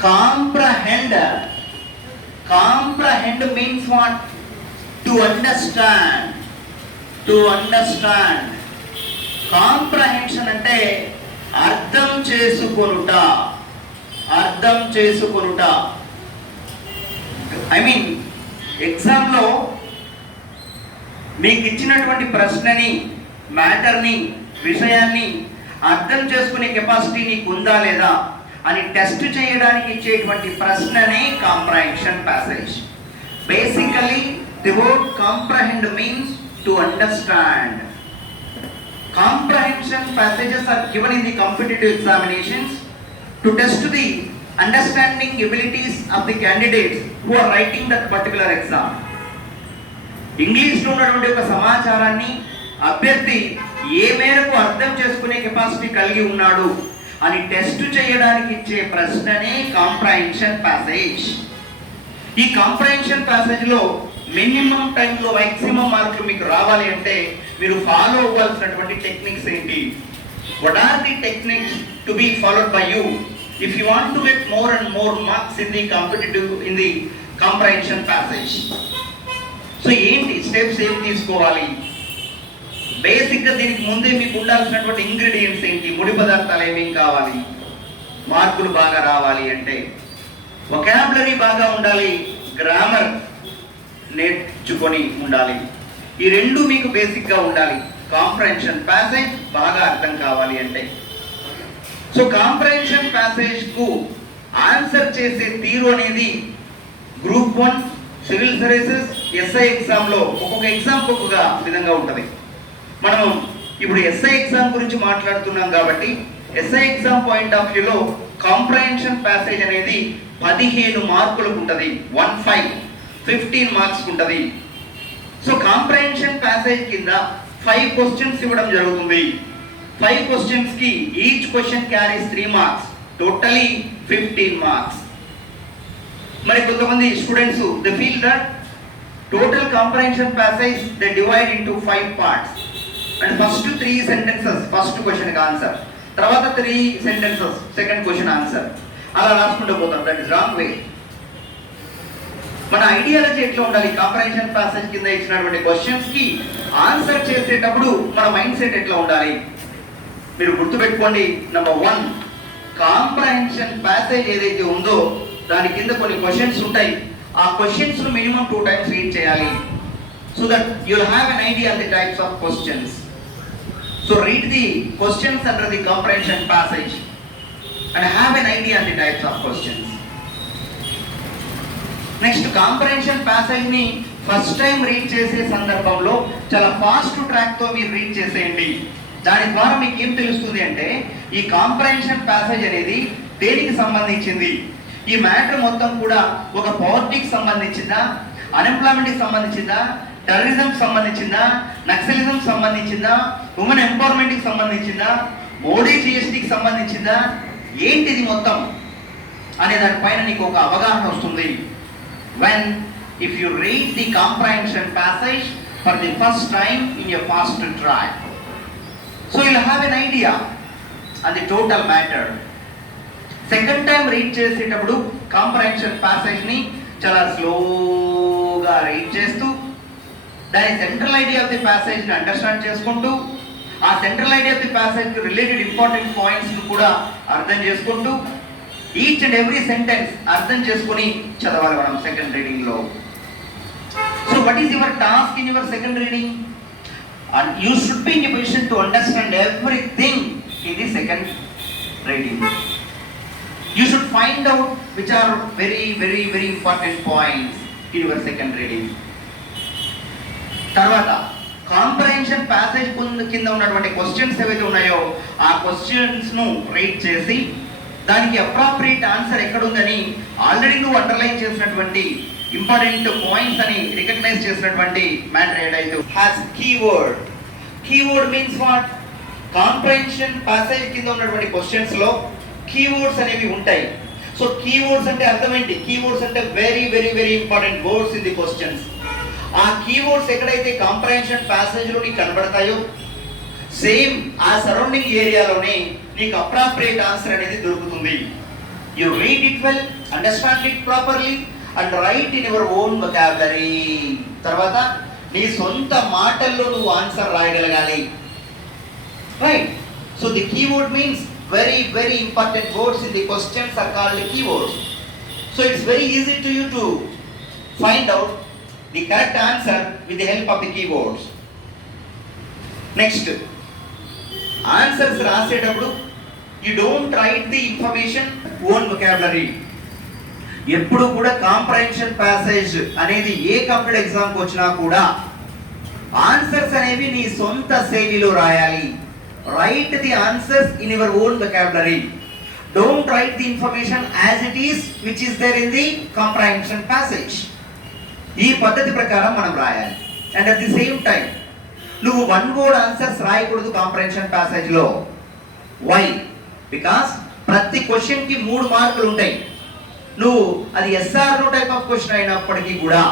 Comprehend. Comprehend means what? To understand. To understand. Comprehension అంటే అర్థం చేసుకొనుట. అర్థం చేసుకొనుట. ఐ మీన్ ఎగ్జామ్లో మీకు ఇచ్చినటువంటి ప్రశ్నని, మ్యాటర్ని, విషయాన్ని అర్థం చేసుకునే కెపాసిటీ నీకు ఉందా లేదా అని టెస్ట్ చేయడానికి ఇచ్చేటువంటి ప్రశ్ననే comprehension passage. Basically the word comprehend means to understand. Comprehension passages are given in the competitive examinations to test the understanding abilities of the candidates who are writing that particular exam. ఇంగ్లీష్లో ఉన్నటువంటి ఒక సమాచారాన్ని అభ్యర్థి ఏ మేరకు అర్థం చేసుకునే capacity కలిగి ఉన్నాడు అని టెస్ట్ చేయడానికి ఇచ్చే ప్రశ్ననే కాంప్రహెన్షన్ ప్యాసేజ్. ఈ కాంప్రహెన్షన్ ప్యాసేజ్లో మినిమం టైంలో మ్యాక్సిమం మార్కులు మీకు రావాలి అంటే మీరు ఫాలో అవ్వాల్సినటువంటి టెక్నిక్స్ ఏంటి? What are the techniques to be followed by you if you want to get more and more marks in the competitive in the comprehension passage? So ఏంటి స్టెప్స్ ఏం తీసుకోవాలి? బేసిక్గా దీనికి ముందే మీకు ఉండాల్సినటువంటి ఇంగ్రీడియంట్స్ ఏంటి? ముడి పదార్థాలు ఏమేమి కావాలి మార్కులు బాగా రావాలి అంటే? వొకాబులరీ బాగా ఉండాలి, గ్రామర్ నేర్చుకొని ఉండాలి. ఈ రెండు మీకు బేసిక్గా ఉండాలి కాంప్రహెన్షన్ ప్యాసేజ్ బాగా అర్థం కావాలి అంటే. సో కాంప్రహెన్షన్ ప్యాసేజ్కు ఆన్సర్ చేసే తీరు అనేది గ్రూప్ 1 సివిల్ సర్వీసెస్ ఎస్ఐ ఎగ్జామ్లో ఒక్కొక్క ఎగ్జామ్కి ఒక్కొక్క విధంగా ఉంటుంది. మనం ఇప్పుడు ఎస్ఐ ఎగ్జామ్ గురించి మాట్లాడుతున్నాం కాబట్టి ఎస్ఐ ఎగ్జామ్ పాయింట్ ఆఫ్ వ్యూలో కాంప్రహెన్షన్ ప్యాసేజ్ అనేది 15 మార్కులకు ఉంటుంది. 15 మార్క్స్ ఉంటుంది. సో కాంప్రహెన్షన్ ప్యాసేజ్ కింద 5 క్వశ్చన్స్ ఇవ్వడం జరుగుతుంది. 5 క్వశ్చన్స్ కి each question carries 3 marks, totally 15 marks. మరి కొంతమంది students they feel that total comprehension passage they divide into 5 parts and first 3 sentences first question కి ఆన్సర్, తర్వాత 3 సెంటెన్సెస్ సెకండ్ క్వశ్చన్ ఆన్సర్, అలా రాసుకుంటూ పోతాం. That is wrong way. మన ideology ఎట్లా ఉండాలి? కాంప్రహెన్షన్ ప్యాసేజ్ కింద ఇచ్చినటువంటి క్వశ్చన్స్ కి ఆన్సర్ చేసేటప్పుడు మన మైండ్ సెట్ ఎట్లా ఉండాలి? మీరు గుర్తుపెట్టుకోండి. నెంబర్ 1, కాంప్రహెన్షన్ ప్యాసేజ్ ఏదైతే ఉందో దాని కింద కొన్ని క్వశ్చన్స్ ఉంటాయి. ఆ క్వశ్చన్స్ ను మినిమం 2 టైమ్స్ రీడ్ చేయాలి. So that you will have an idea of the types of questions. So read the questions under the comprehension passage and have an idea of the types of questions. Next comprehension passage ని first time read చేసే సందర్భంలో చాలా fast track తో మీరు read చేసేయండి. దాని ద్వారా మీకు ఏం తెలుస్తుంది అంటే ఈ కాంప్రహెన్షన్ ప్యాసేజ్ అనేది దేనికి సంబంధించింది, ఈ మ్యాటర్ మొత్తం కూడా ఒక పాలిటిక్స్ సంబంధించిందా, అన్ఎంప్లాయ్మెంట్ కి సంబంధించిందా, టెర్రరిజం సంబంధించిందా, నక్సలిజం సంబంధించిందా, ఉమెన్ ఎంపవర్మెంట్ కి సంబంధించిందా, మోడీ జిఎస్టీకి సంబంధించిందా, ఏంటిది మొత్తం అనే దానిపైన నీకు ఒక అవగాహన వస్తుంది. When if you read the comprehension passage for the first time in your fast track, so you'll have an idea on the total matter. Second time read చేసేటప్పుడు కాంప్రహెన్షన్ ప్యాసేజ్ ని చాలా స్లోగా రీడ్ చేస్తూ దాని central idea of the passage ని understand చేసుకుంటూ ఆ central idea of the passage కి రిలేటెడ్ ఇంపార్టెంట్ పాయింట్స్ ని కూడా అర్థం చేసుకుంటూ ఈచ్ అండ్ ఎవ్రీ సెంటెన్స్ అర్థం చేసుకుని చదవాలి మనం సెకండ్ రీడింగ్ లో. So what is your task in your second reading? And you should be in a position to understand everything in the second reading. You should find out which are very very very important points in your second reading. తర్వాత comprehension passage కింద ఉన్నటువంటి questions ఏవైతే ఉన్నాయో ఆ questions ను read చేసి దానికి appropriate answer ఎక్కడుందని already నువ్వు అండర్లైన్ చేసినటువంటి ఇంపార్టెంట్ పాయింట్స్ అని రికగ్నైజ్ చేసినటువంటి మ్యాటర్ ఏదైతే has keyword. Keyword means what? Comprehension passage కింద ఉన్నటువంటి క్వశ్చన్స్ లో కీవర్డ్స్ అనేవి ఉంటాయి. సో కీవర్డ్స్ అంటే అర్థం ఏంటి? కీవర్డ్స్ అంటే very very very important words in the questions. ఆ కీవర్డ్స్ ఎక్కడైతే కాంప్రహెన్షన్ ప్యాసేజ్ లో నీకు కనబడతాయో సేమ్ ఆ సరౌండింగ్ ఏరియాలోనే నీకు అప్రాప్రియేట్ ఆన్సర్ అనేది దొరుకుతుంది. You read it well, understand it properly and write in your own vocabulary. తర్వాత నీ సొంత మాటల్లో నువ్వు answer రాయగలగాలి. Right? So the keyword means very important words in the questions are called keywords. So it's very easy to you to find out the correct answer with the help of the keywords. Next, answers రాసేటప్పుడు you don't write the information own vocabulary. ఎప్పుడు కూడా comprehension passage అనేది ఏ computer ఎగ్జామ్కి వచ్చినా కూడా answers అనేవి నీ సొంత శైలిలో రాయాలి. Write the answers in your own vocabulary. Don't write the information as it is which is there in the comprehension passage. ఈ పద్ధతి ప్రకారం మనం రాయాలి. And at the same time నువ్వు వన్ వర్డ్ ఆన్సర్స్ రాయకూడదు కాంప్రహెన్షన్ ప్యాసేజ్ లో. Why? Because ప్రతి question కి 3 మార్కులు ఉంటాయి. నువ్వు అది yes or no type of question అయినప్పటికీ కూడా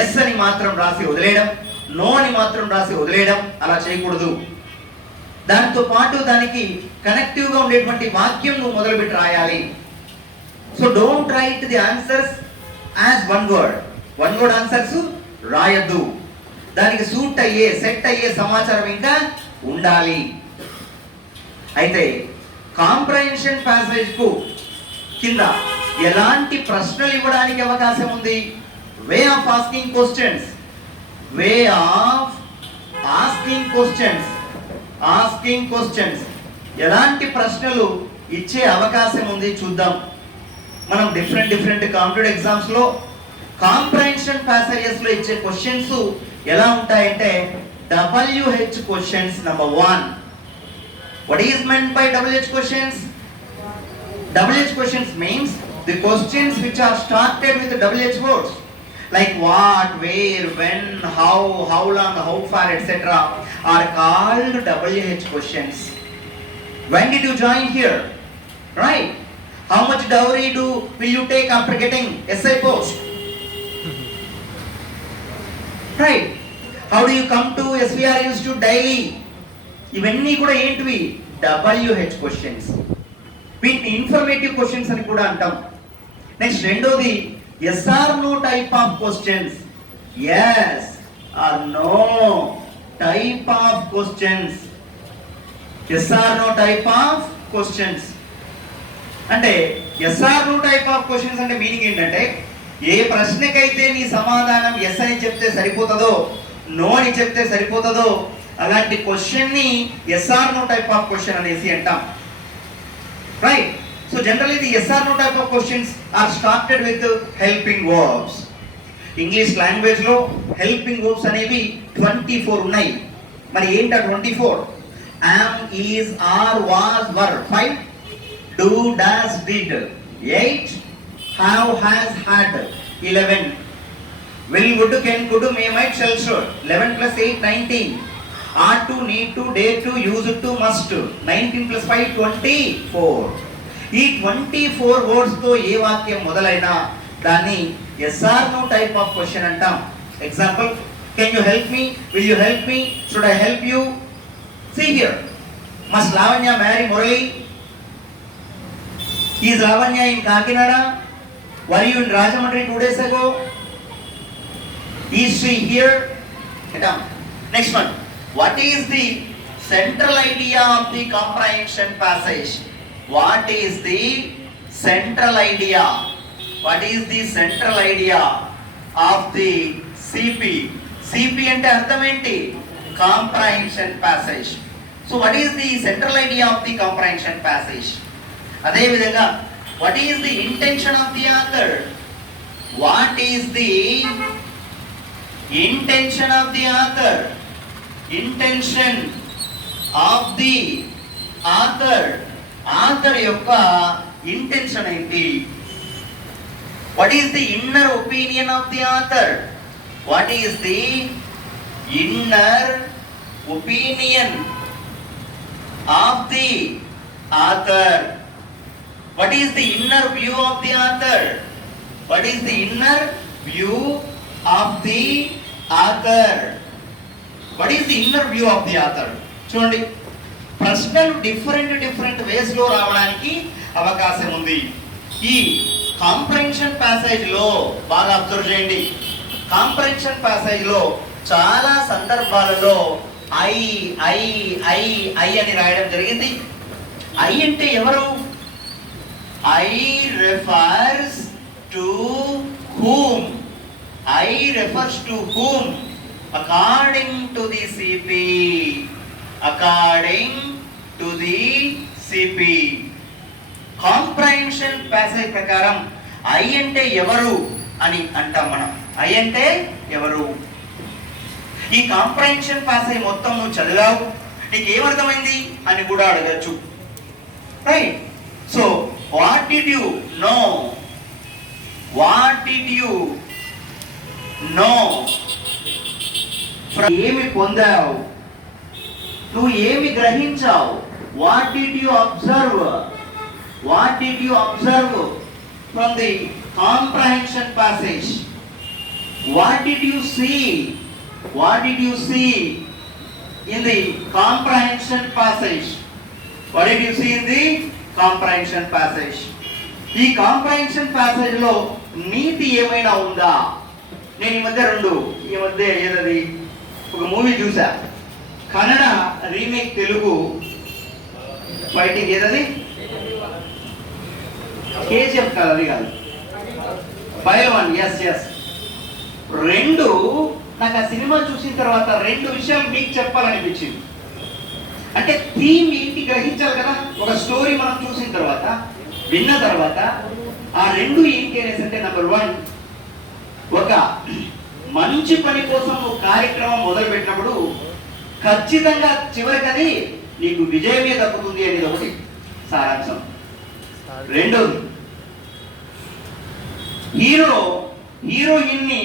ఎస్ అని మాత్రం రాసి వదిలేయడం, నో అని మాత్రం రాసి వదిలేయడం అలా చేయకూడదు. దాంతో పాటు దానికి కనెక్టివ్ గా ఉండేటువంటి వాక్యం నువ్వు మొదలుపెట్టి రాయాలి. So don't write the answers as one word answers రాయద్దు. దానికి సూట్ అయ్యే సెట్ అయ్యే సమాచారం ఇంకా ఉండాలి. అయితే కాంప్రహెన్షన్ ప్యాసేజ్ కు కింద ఎలాంటి ప్రశ్నలు ఇవ్వడానికి అవకాశం ఉంది? Way of asking questions. ఎలాంటి ప్రశ్నలు ఇచ్చే అవకాశం ఉంది చూద్దాం. మనం డిఫరెంట్ కాంపిటేటివ్ ఎగ్జామ్స్ లో కాంప్రహెన్షన్ ప్యాసేజెస్ లో ఇచ్చే క్వశ్చన్స్ ఎలా ఉంటాయంటే WH questions. Number 1, what is meant by WH questions? WH questions means the questions which are started with the WH words like what, where, when, how long, how far, etc. are called WH questions. When did you join here? Right? How much dowry will you take after getting SI post? Right? How do you come to SVR Institute daily? ఇవన్నీ కూడా ఏంటివి? WH questions. వీటిని informative questions అని కూడా అంటాం. Next రెండోది yes or no type of questions. Yes or no type of questions. Yes or no type of questions అంటే yes or no type of questions అంటే మీనింగ్ ఏంటంటే ఏ ప్రశ్నకైతే నీ సమాధానం ఎస్ అని చెప్తే సరిపోతుందో, నో అని చెప్తే సరిపోతుందో అలాంటి క్వశ్చన్ ని yes or no type of question అనేసి అంటాం. Right? So generally the yes or no type of questions are started with helping verbs. English language లో helping verbs అనేవి 24 ఉన్నాయి. మరి ఏంటా 24? am, is, are, was, were 5, do, does, did 8, have, has, had 11, will, would, can, could, may, might, shall, should 11 plus 8 19, ought to, need to, dare to, use to, must 19 plus 5 24. ఈ 24 words తో ఏ వాక్యం మొదలైనా దాన్ని yes or no type of question అంటాం. Example, can you help me, will you help me, should I help you. See here, must Lavanya marry Murali? Is Lavanya in Kakinada? Were you in Rajahmundry 2 days ago? Is she here? Next one, what is the central idea of the comprehension passage? What is the central idea? What is the central idea of the CP? CP అంటే అర్థం ఏంటి? Comprehension passage. So what is the central idea of the comprehension passage? అదే విధంగా what is the intention of the author? What is the intention of the author? Intention of the author. Author యొక్క intention ఏంటి? What is the inner opinion of the author? What is the inner opinion of the author? What is the inner view of the author? What is the inner view of the author? What is the inner view of the author? చూడండి, ప్రశ్నలు different ways లో రావడానికి అవకాశం ఉంది. ఈ comprehension passage లో బాగా observe చేయండి. కాంప్రహెన్షన్ ప్యాసేజ్ లో చాలా సందర్భాలలో ఐ ఐ ఐ ఐ అని రాయడం జరిగింది. ఐ అంటే ఎవరు? I refers to whom. I refers to whom according to the CP. According to the CP. Comprehension passage ప్రకారం ఐ అంటే ఎవరు అని అంటాం మనం. ఐ అంటే ఎవరు? ఈ కాంప్రహెన్షన్ ప్యాసేజ్ మొత్తం నువ్వు చదివావు, నీకు ఏమర్థమైంది అని కూడా అడగచ్చు, right? So what did you know? What did you know? ఏమి పొందావు? నువ్వు ఏమి గ్రహించావు? What did you observe? What did you observe from the comprehension passage? What did you see? What did you see in the comprehension passage? What did you see in the comprehension passage? ఈ comprehension passage లో నీతి ఏమైనా ఉందా? నేను ఈ మధ్య ఏదది ఒక మూవీ చూసా, కన్నడ రీమేక్ తెలుగు ఫైటింగ్, ఏదది కేజీఎఫ్ కాదు, అది కాదు, పైల్వాన్. ఎస్ రెండు నాకు ఆ సినిమా చూసిన తర్వాత రెండు విషయాలు మీకు చెప్పాలనిపించింది. అంటే థీమ్ ఏంటి గ్రహించాలి కదా. ఒక స్టోరీ మనం చూసిన తర్వాత, విన్న తర్వాత ఆ రెండు ఏంటి అనేసి అంటే, నెంబర్ 1, ఒక మంచి పని కోసం నువ్వు కార్యక్రమం మొదలుపెట్టినప్పుడు ఖచ్చితంగా చివరికది నీకు విజయమే దక్కుతుంది అనేది ఒకటి సారాంశం. రెండోది, హీరోయిన్ ని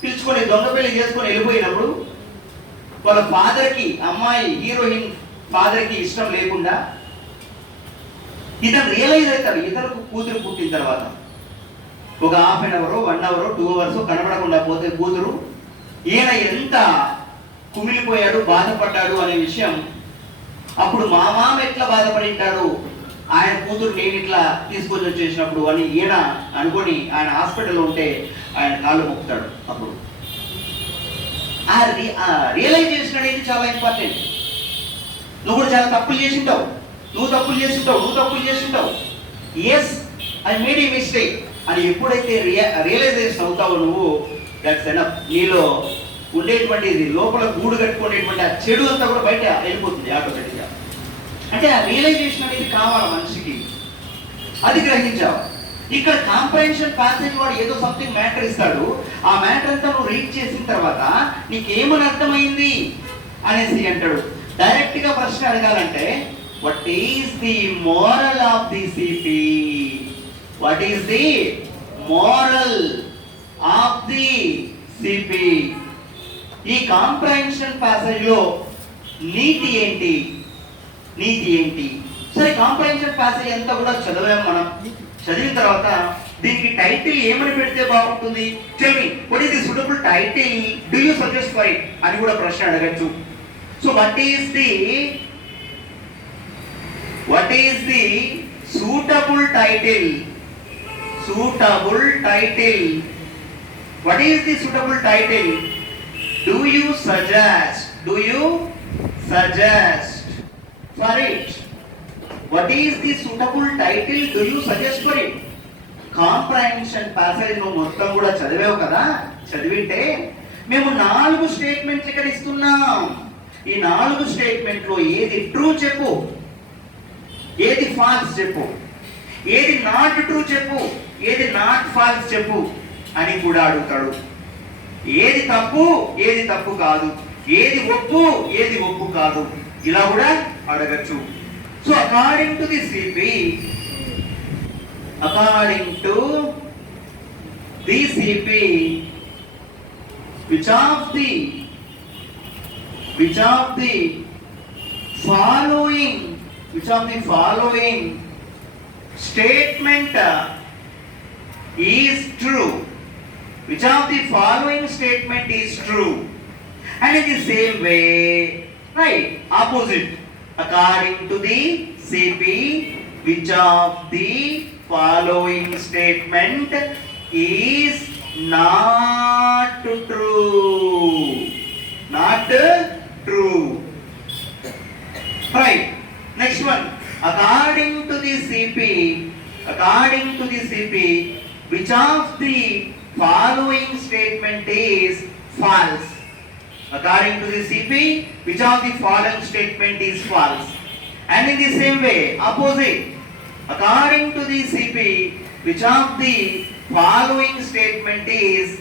పిలుచుకొని దొంగ పెళ్లి చేసుకొని వెళ్ళిపోయినప్పుడు వాళ్ళ ఫాదర్కి, అమ్మాయి హీరోయిన్ ఫాదర్కి ఇష్టం లేకుండా ఇతను రియలైజ్ అవుతాడు. ఇతరులకు కూతురు పుట్టిన తర్వాత ఒక half an hour, 1 hour, 2 hours కనబడకుండా పోతే కూతురు, ఈయన ఎంత కుమిలిపోయాడు, బాధపడ్డాడు అనే విషయం అప్పుడు మా మామ ఎట్లా బాధపడింటాడు, ఆయన కూతురు నేను ఇట్లా తీసుకొని వచ్చేసినప్పుడు అని ఈయన అనుకొని ఆయన హాస్పిటల్లో ఉంటే ఆయన కాళ్ళు మొక్కుతాడు. అప్పుడు ఆ రియలైజేషన్ అనేది చాలా ఇంపార్టెంట్. నువ్వు కూడా చాలా తప్పులు చేసింటావు, నువ్వు తప్పులు చేసింటావు. Yes, I made a mistake అని ఎప్పుడైతే రియలైజేషన్ అవుతావో నువ్వు, దట్స్ ఎనఫ్. నీలో ఉండేటువంటి లోపల గూడు కట్టుకునేటువంటి ఆ చెడు అంతా కూడా బయట వెళ్ళిపోతుంది ఆటోమేటిక్గా. అంటే ఆ రియలైజేషన్ అనేది కావాలి మనిషికి, అది గ్రహించావు. ఇక్కడ కాంప్రహెన్షన్ ప్యాసేజ్ వాడు ఏదో సంథింగ్ మ్యాటర్ ఇస్తాడు, ఆ మ్యాటర్ అంతా నువ్వు రీడ్ చేసిన తర్వాత నీకేమని అర్థమైంది అనేసి అంటాడు. డైరెక్ట్ గా ప్రశ్న అడగాలంటే, what is the moral of the CP? What is the moral of the CP? ఈ కాంప్రహెన్షన్ ప్యాసేజ్ లో నీతి ఏంటి? సరే, కాంప్రహెన్షన్ ప్యాసేజ్ అంతా కూడా చదివాం మనం. చదివిన తర్వాత దీనికి టైటిల్ ఏమని పెడితే బాగుంటుంది? Tell me, what is the suitable title? Do you suggest for it అని కూడా ప్రశ్న అడగచ్చు. So what is the suitable title? What is the suitable title? Do you suggest for it? What is the suitable title? Do you suggest for it? Comprehension passage నువ్వు మొత్తం కూడా చదివావు కదా. చదివింటే మేము 4 స్టేట్మెంట్లు ఇక్కడ ఇస్తున్నాం. ఈ 4 స్టేట్మెంట్లో ఏది ట్రూ చెప్పు, ఏది ఫాల్స్ చెప్పు, ఏది నాట్ ట్రూ చెప్పు, ఏది నాట్ ఫాల్స్ చెప్పు అని కూడా అడుగుతాడు. ఏది తప్పు కాదు, ఏది ఒప్పు కాదు, ఇలా కూడా అడగచ్చు. So according to the CP, which of the following statement is true? Which of the following statement is true? And in the same way, right, opposite, according to the CP, which of the following statement is not true. Not true. Right. Next one. According to the CP, which of the following statement is false? According to the CP, which of the following statement is false? And in the same way, opposite. According to the CP, which of the following statement is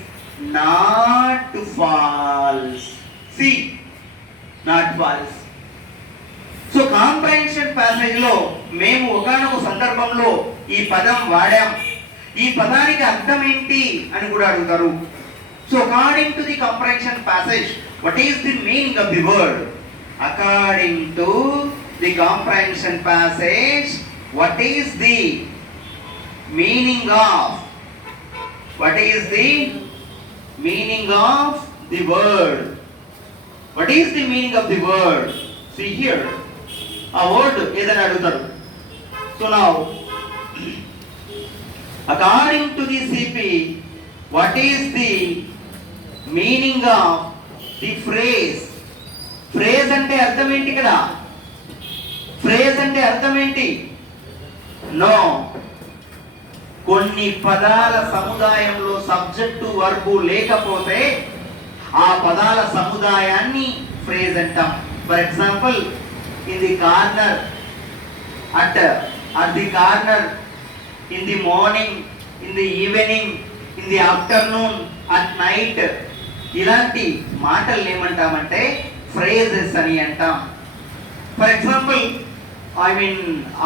not false? C. Not false. So comprehension passage లో మేము ఒకానొక సందర్భంలో ఈ పదం వాడాం. ఈ పదానికి అర్థం ఏంటి అని కూడా అడుగుతారు. So according to the comprehension passage, what is the meaning of the word? According to the comprehension passage, what is the meaning of, what is the meaning of the word? What is the meaning of the word? See here, a word ఏదైనా అడుగుతారు. So now, according to the CP, what is the meaning of the phrase? Phrase అంటే అర్థం ఏంటి కదా? Phrase అంటే అర్థం ఏంటి? No, కొన్ని పదాల సముదాయంలో సబ్జెక్టు వర్బు లేకపోతే ఆ పదాల సముదాయాన్ని ఫ్రేజ్ అంటాం. For example, in the corner, at the corner, in the morning, in the evening, in the afternoon, at night, ఇలాంటి మాటలు ఏమంటామంటే ఫ్రేజెస్ అని అంటాం. ఫర్ ఎగ్జాంపుల్,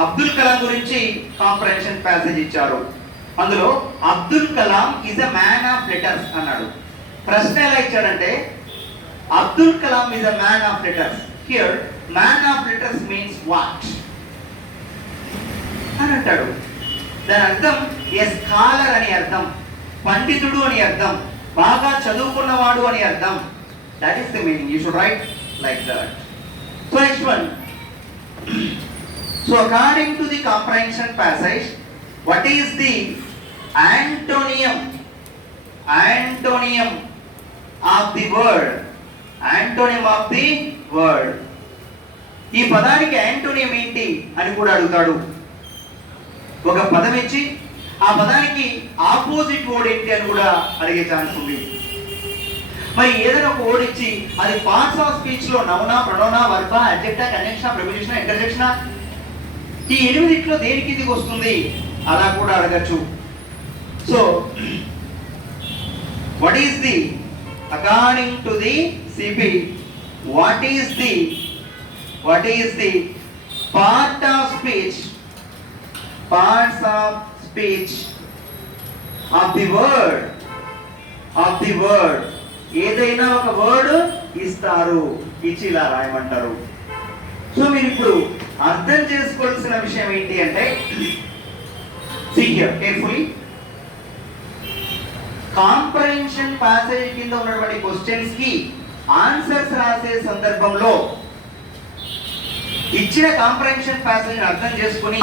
అబ్దుల్ కలాం గురించి కాంప్రహెన్షన్ ప్యాసేజ్ ఇచ్చారు. అందులో Abdul Kalam is a man of letters అన్నాడు. ప్రశ్న ఎలా ఇచ్చాడంటే Abdul Kalam is a man of letters. Here man of letters means what అని అంటాడు. దాని అర్థం ఏ స్కాలర్ అని అర్థం, పండితుడు అని అర్థం, బాగా చదువుకున్నవాడు అని అర్థం. That is the meaning. You should write like that. So next one. So according to the comprehension passage, what is the antonym of the word? Antonym of the word. ఈ పదానికి యాంటోనియం ఏంటి అని కూడా అడుగుతాడు. ఒక పదం ఇచ్చి ఆ పదానికి ఆపోజిట్ వర్డ్ ఏంటి అని కూడా అడిగే ఛాన్స్ ఉంది. మరి ఏదైనా ఒక వర్డ్ ఇచ్చి అది పార్ట్స్ ఆఫ్ స్పీచ్ లో నౌనా, ప్రొనౌనా, వర్బా, అడ్జెక్టా, కంజంక్షనా, ప్రిపోజిషనా, ఇంటర్జెక్షనా, ఈ 8 దేనికి ఇది వస్తుంది అలా కూడా అడగచ్చు. So what is the, according to the CP, what is the part of speech, parts of speech of the word. ఏదైనా ఒక వర్డ్ ఇస్తారు, ఇచ్చి ఇలా రాయమంటారు. సో మీరు ఇప్పుడు అర్థం చేసుకోవాల్సిన విషయం ఏంటి అంటే, see here carefully, comprehension passage కింద ఉన్నటువంటి క్వశ్చన్స్ కి ఆన్సర్స్ రాసే సందర్భంలో ఇచ్చిన కాంప్రహెన్షన్ ప్యాసేజ్ అర్థం చేసుకుని